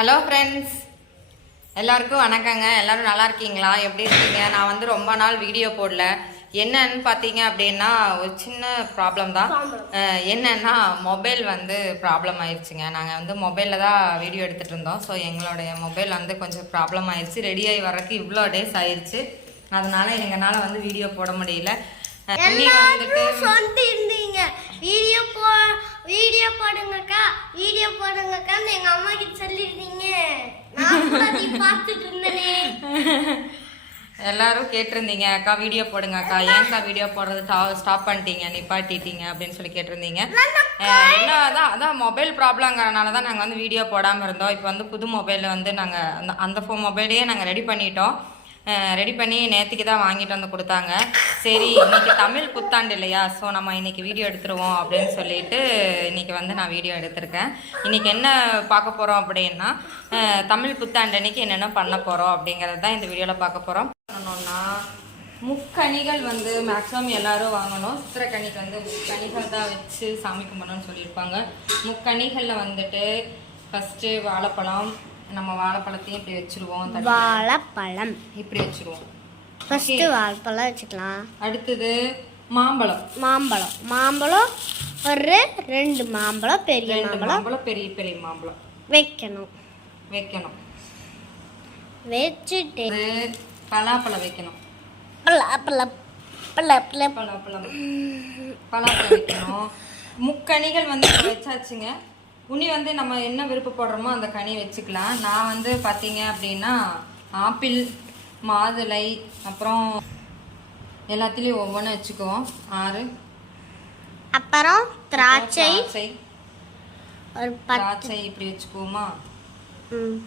Hello friends எல்லாருக்கும் வணக்கங்க. எல்லாரும் நல்லா இருக்கீங்களா? எப்படி இருக்கீங்க? நான் வந்து ரொம்ப நாள் வீடியோ போடல. என்னன்னு பார்த்தீங்க அப்படின்னா ஒரு சின்ன ப்ராப்ளம் தான். என்னன்னா மொபைல் வந்து ப்ராப்ளம் ஆயிடுச்சுங்க நாங்கள் வந்து மொபைலில் தான் வீடியோ எடுத்துகிட்டு இருந்தோம். ஸோ எங்களுடைய மொபைல் வந்து கொஞ்சம் ப்ராப்ளம் ஆயிடுச்சு ரெடி ஆகி வர்றதுக்கு இவ்வளோ டேஸ் ஆயிடுச்சு அதனால எங்களால் வந்து வீடியோ போட முடியல. இன்னி வந்துட்டு வீடியோ போ வீடியோ போடுங்கக்கா வீடியோ போடுங்கக்கான்னு எங்க அம்மா கிட்ட சொல்லிருந்தீங்க. நான் பார்த்துட்டு இருந்தேனே. எல்லாரும் கேட்டிருந்தீங்க அக்கா வீடியோ போடுங்க அக்கா ஏன்க்கா வீடியோ போடுறது ஸ்டாப் பண்ணிட்டீங்க நிப்பாட்டிட்டீங்க அப்படின்னு சொல்லி கேட்டிருந்தீங்க. என்ன அதான் அதான் மொபைல் ப்ராப்ளங்கிறனால தான் நாங்கள் வந்து வீடியோ போடாமல் இருந்தோம். இப்போ வந்து புது மொபைலில் வந்து நாங்கள் அந்த அந்த ஃபோன் மொபைலையே நாங்கள் ரெடி பண்ணிட்டோம். ரெடி பண்ணி நேற்றுக்கு தான் வாங்கிட்டு வந்து கொடுத்தாங்க. சரி இன்னைக்கு தமிழ் புத்தாண்டு இல்லையா? ஸோ நம்ம இன்னைக்கு வீடியோ எடுத்துருவோம் அப்படின்னு சொல்லிட்டு இன்னைக்கு வந்து நான் வீடியோ எடுத்திருக்கேன். இன்னைக்கு என்ன பார்க்க போகிறோம் அப்படின்னா தமிழ் புத்தாண்டு அன்னைக்கு என்னென்ன பண்ண போகிறோம் அப்படிங்கிறது தான் இந்த வீடியோவில் பார்க்க போகிறோம் பண்ணணும்னா முக்கணிகள் வந்து மேக்ஸிமம் எல்லாரும் வாங்கணும். சித்திரக்கணிக்கு வந்து முக்கணிகள் தான் வச்சு சாமி கும்பிடணும்னு சொல்லியிருப்பாங்க. முக்கணிகளில் வந்துட்டு ஃபஸ்ட்டு வாழைப்பழம் நம்ம வாழைப்பழத்தையும் இப்படி வச்சுருவோம் வாழைப்பழம். இப்படி வச்சுருவோம். ஃபர்ஸ்ட் வாழைப்பழம் வச்சுக்கலாம். அடுத்தது மாம்பழம். மாம்பழம். மாம்பழம் ஒரு ரெண்டு மாம்பழம் பெரிய மாம்பழம். பெரிய பெரிய மாம்பழம். வைக்கணும். வைக்கணும். வச்சுட்டு பலாப்பழம் வைக்கணும். பலாப்பழம் பலாப்பழம். பலாப்பழம். பலாப்பழம் வைக்கணும். முக்கனிகள் வந்து வச்சாச்சுங்க. உனி வந்து நம்ம என்ன விருப்பப்படுறோமோ அந்த கனி வச்சுக்கலாம். நான் வந்து பார்த்தீங்க அப்படின்னா ஆப்பிள் மாதுளை அப்புறம் எல்லாத்துலேயும் ஒவ்வொன்றும் வச்சுக்குவோம். ஆறு. அப்புறம் திராட்சை. திராட்சை. ஒரு பத்து. திராட்சை இப்படி வச்சுக்குவோமா? ம்.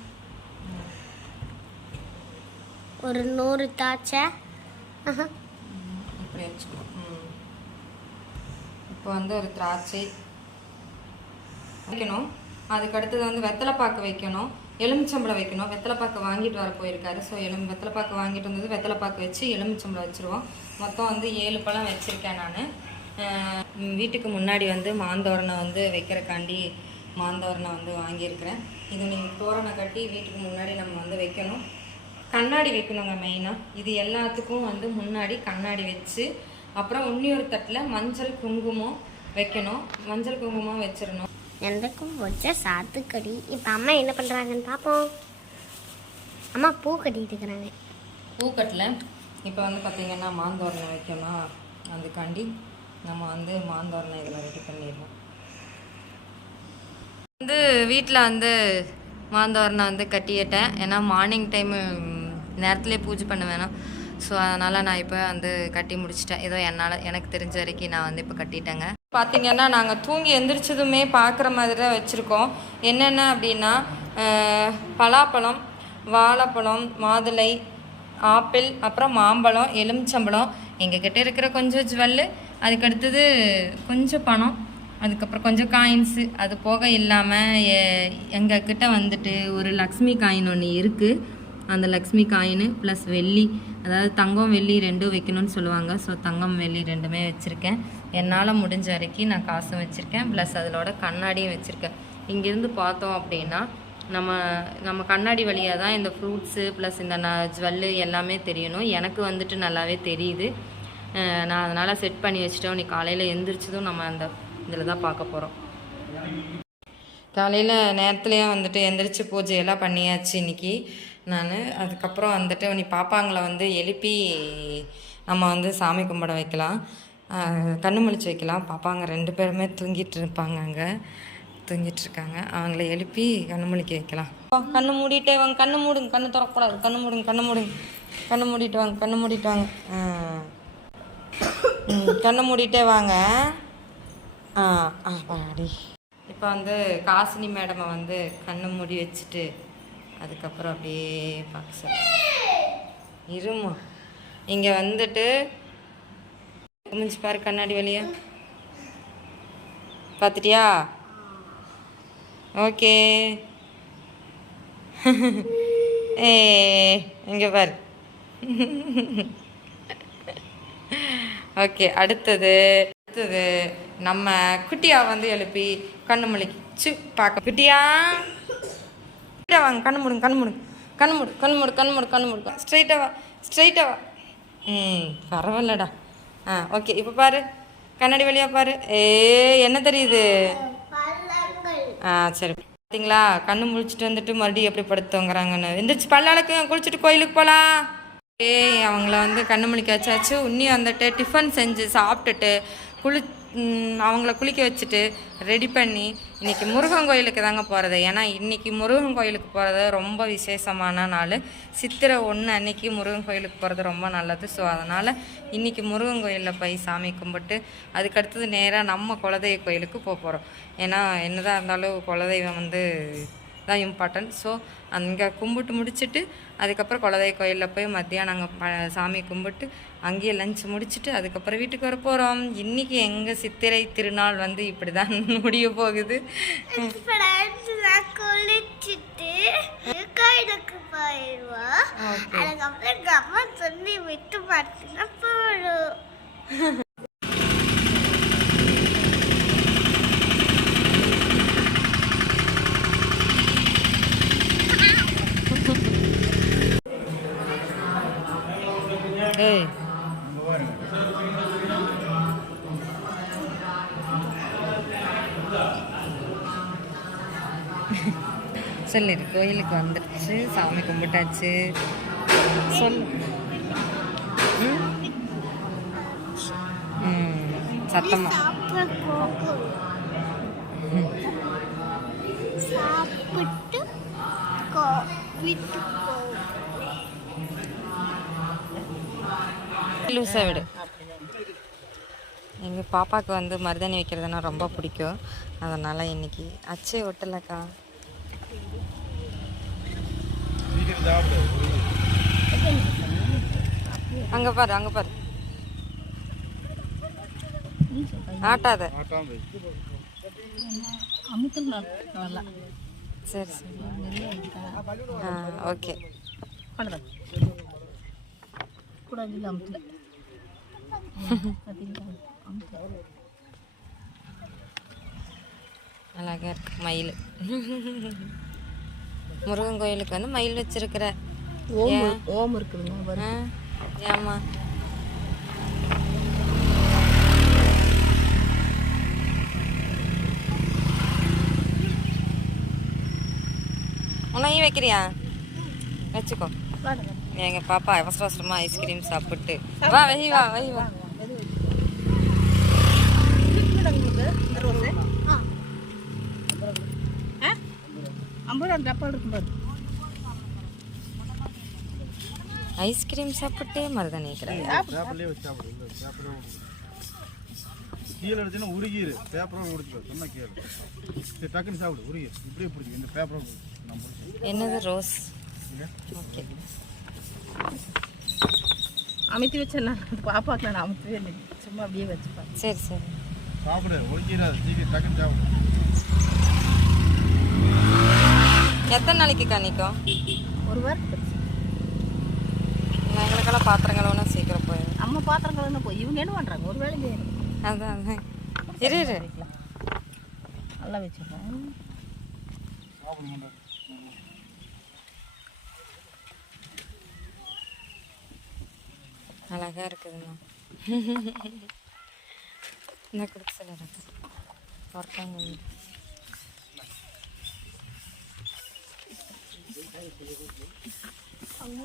ஒரு நூறு திராட்சை. இப்படி வச்சுக்குவோம். இப்போ வந்து ஒரு திராட்சை. வைக்கணும். அதுக்கு அடுத்தது வந்து வெத்தலைப்பாக்கு வைக்கணும். எலுமிச்சம்பழம் வைக்கணும். வெத்தலைப்பாக்கு வாங்கிட்டு வர போயிருக்காரு. ஸோ எலும் வெத்தலைப்பாக்கு வாங்கிட்டு வந்தது வெத்தலைப்பாக்கு வச்சு எலுமிச்சம்பழம் வச்சுருவோம். மொத்தம் வந்து ஏழு பழம் வச்சுருக்கேன் நான். வீட்டுக்கு முன்னாடி வந்து மாந்தோரணை வந்து வைக்கிறக்காண்டி மாந்தோரணை வந்து வாங்கியிருக்கிறேன். இது நீங்கள் தோரணை கட்டி வீட்டுக்கு முன்னாடி நம்ம வந்து வைக்கணும். கண்ணாடி வைக்கணுங்க மெயினாக இது எல்லாத்துக்கும் வந்து முன்னாடி கண்ணாடி வச்சு அப்புறம் உன்னியொரு தட்டில் மஞ்சள் குங்குமம் வைக்கணும். மஞ்சள் குங்குமம் வச்சிடணும். எனக்கும் வச்ச சாத்துக்கடி. இப்போ அம்மா என்ன பண்ணுறாங்கன்னு பார்ப்போம் அம்மா பூ கட்டிட்டு இருக்கிறாங்க பூக்கட்டில் இப்போ வந்து பார்த்திங்கன்னா மாந்தோரணை வைக்கணும் அதுக்காண்டி நம்ம வந்து மாந்தோரணை இதில் ரெடி பண்ணிடுவோம் வந்து வீட்டில் வந்து மாந்தோரணை வந்து கட்டிட்டேன். ஏன்னா மார்னிங் டைமு நேரத்துலேயே பூஜை பண்ண வேணாம். ஸோ அதனால் நான் இப்போ வந்து கட்டி முடிச்சிட்டேன். ஏதோ என்னால் எனக்கு தெரிஞ்ச வரைக்கும் நான் வந்து இப்போ கட்டிட்டேங்க. பார்த்தீங்கன்னா நாங்கள் தூங்கி எந்திரிச்சதுமே பார்க்குற மாதிரி தான் வச்சுருக்கோம். என்னென்ன அப்படின்னா பலாப்பழம் வாழைப்பழம் மாதுளை ஆப்பிள் அப்புறம் மாம்பழம் எலுமிச்சம்பழம் எங்ககிட்ட இருக்கிற கொஞ்சம் ஜுவல்லு அதுக்கடுத்தது கொஞ்சம் பணம் அதுக்கப்புறம் கொஞ்சம் காயின்ஸு அது போக இல்லாமல் எங்கக்கிட்ட வந்துட்டு ஒரு லக்ஷ்மி காயின் ஒன்று இருக்குது அந்த லக்ஷ்மி காயின் ப்ளஸ் வெள்ளி அதாவது தங்கம் வெள்ளி ரெண்டும் வைக்கணும்னு சொல்லுவாங்க. ஸோ தங்கம் வெள்ளி ரெண்டுமே வச்சுருக்கேன். என்னால் முடிஞ்ச வரைக்கும் நான் காசும் வச்சுருக்கேன். ப்ளஸ் அதிலோட கண்ணாடியும் வச்சுருக்கேன். இங்கேருந்து பார்த்தோம் அப்படின்னா நம்ம நம்ம கண்ணாடி வழியாக தான் இந்த ஃப்ரூட்ஸு ப்ளஸ் இந்த ந ஜுவல்லு எல்லாமே தெரியணும். எனக்கு வந்துட்டு நல்லாவே தெரியுது. நான் அதனால் செட் பண்ணி வச்சுட்டோம். நீ காலையில் எந்திரிச்சதும் நம்ம அந்த இதில் தான் பார்க்க போகிறோம் காலையில் நேரத்துலேயே வந்துட்டு எந்திரிச்சு பூஜையெல்லாம் பண்ணியாச்சு இன்னைக்கு. நான். அதுக்கப்புறம் வந்துட்டு நீ பாப்பாங்களை வந்து எழுப்பி நம்ம வந்து சாமி கும்பிட வைக்கலாம். கண்ணு முழிச்சு வைக்கலாம். பாப்பாங்க ரெண்டு பேருமே தூங்கிட்டு இருப்பாங்க அங்கே. தூங்கிட்டு இருக்காங்க. அவங்கள எழுப்பி கண்ணு முழிக்க வைக்கலாம். கண்ணு மூடிட்டே வாங்க. கண்ணு மூடுங்க. கண்ணு திறக்கக்கூடாது. கண்ணு மூடுங்க. கண்ணு மூடுங்க. கண்ணு மூடிட்டு வாங்க. கண்ணு மூடிட்டு வாங்க. கண்ணை மூடிட்டே வாங்க. ஆ ஆ பாடி இப்போ வந்து காசினி மேடமை வந்து கண்ணை மூடி வச்சுட்டு அதுக்கப்புறம் அப்படியே பார்க்க சொல்லு இருமா. இங்கே வந்துட்டு குமிஞ்சு பாரு கண்ணாடி வழியா. பார்த்துட்டியா ஓகே. ஏ இங்கே பாரு. ஓகே அடுத்தது அடுத்தது நம்ம குட்டியா வந்து எழுப்பி கண்ணு முழிச்சு பார்க்க குட்டியா? ஸ்ட்ரைட்டாக வாங்க கண்ணு மூடுங்க கண்ணு மூடுங்க. கண்ணு மூடு கண்ணு மூடு கண்ணு மூடு கண்ணு மூடு. ஸ்ட்ரைட்டாக வா ஸ்ட்ரைட்டாக வா. ம் பரவாயில்லடா. ஆ ஓகே இப்போ பாரு. கண்ணாடி வழியா பாரு. ஏ என்ன தெரியுது? ஆ சரி. பார்த்தீங்களா கண்ணு முழிச்சிட்டு வந்துட்டு மறுபடியும் எப்படி படுத்துவங்கிறாங்கன்னு எந்திரிச்சு பல்லாளுக்கு குளிச்சுட்டு கோயிலுக்கு போகலாம் ஏய் அவங்கள வந்து கண்ணு முழிக்க வச்சாச்சு. உன்னி வந்துட்டு டிஃபன் செஞ்சு சாப்பிட்டுட்டு குளி அவங்கள குளிக்க வச்சுட்டு ரெடி பண்ணி இன்றைக்கி முருகன் கோயிலுக்கு தாங்க போகிறது ஏன்னா இன்றைக்கி முருகன் கோயிலுக்கு போகிறது ரொம்ப விசேஷமான நாள். சித்திரை ஒன்று அன்னைக்கு முருகன் கோயிலுக்கு போகிறது ரொம்ப நல்லது. ஸோ அதனால் இன்னைக்கு முருகன் கோயிலில் போய் சாமி கும்பிட்டு அதுக்கடுத்தது நேராக நம்ம குலதெய்வ கோயிலுக்கு போக போகிறோம் ஏன்னா என்னதான் இருந்தாலும் குலதெய்வம் வந்து தான் இம்பார்ட்டன்ட் ஸோ அங்கே கும்பிட்டு முடிச்சுட்டு அதுக்கப்புறம் குலதெய்வ கோயிலில் போய் மத்தியானம் அங்கே ப சாமி கும்பிட்டு அங்கேயே லஞ்ச் முடிச்சுட்டு அதுக்கப்புறம் வீட்டுக்கு வர போகிறோம் இன்றைக்கி எங்கள் சித்திரை திருநாள் வந்து இப்படி தான் முடிய போகுது. குளிச்சுட்டு கோயிலுக்கு போயிடுவோம் அதுக்கப்புறம் எங்கள் அம்மா சொல்லி விட்டு பார்த்தீங்கன்னா போடும் சொல்லிடு கோயிலுக்கு வந்துடுச்சு சாமி கும்பிட்டாச்சு? ம்? சத்தமா. சாப்பிட்டு லூஸாக விடு. எங்கள் பாப்பாவுக்கு வந்து மருதாணி வைக்கிறதுனா ரொம்ப பிடிக்கும். அதனால் இன்னைக்கு அச்சே ஒட்டலக்கா. அங்கே பாரு அங்கே பாரு. ஆட்டாத. சரி சரி. ஆ ஓகே. அழகா இருக்கு மயில். முருகன் கோயிலுக்கு வந்து மயில் வச்சிருக்கிற. ஏன்? ஓம் இருக்குதுங்க ஏம்மா? உன்னையும் வைக்கிறியா? வச்சுக்கோ. எங்க பாப்பா அவசர அவசரமா ஐஸ்கிரீம் சாப்பிட்டு. வா வெய் வா வெய் வா. ஐம்பது ரூபா டப்பா இருக்கும் பாரு. ஐஸ்கிரீம் சாப்பிட்டு பேப்பரே கீழே எடுத்தீங்கன்னா உருகிரு பேப்பரும் கொடுத்துரு சொன்னா கேளு சரி டக்குன்னு சாப்பிடு. உருகி இப்படியே பிடிச்சி இந்த பேப்பரும் என்னது ரோஸ்? ஓகே. அமைத்தி வச்சேன் பாப்பாக்கு நான் அமைத்தவே இல்லை. சும்மா அப்படியே வச்சுப்பேன். சரி சரி. சாப்பிடு. ஒழுங்கிறாது சீக்கிரம் டக்குன்னு சாப்பிடு. எத்தனை நாளைக்கு காணிக்கும் ஒரு கழிச்சு எங்களுக்கெல்லாம் பாத்திரங்கள் ஒன்றும் சீக்கிரம் போயிடும் அம்மா பாத்திரம் கலந்து போய். இவங்க என்ன பண்ணுறாங்க ஒரு வேலை செய்யணும் அதான் அதான். இரு இரு. நல்லா வச்சுப்பேன் சாப்பிட மாட்டேன் அழகா இருக்குதுண்ணா இந்த கொடுக்க சொல்லுறேன் ஒருத்தவங்க வீடு. ভালো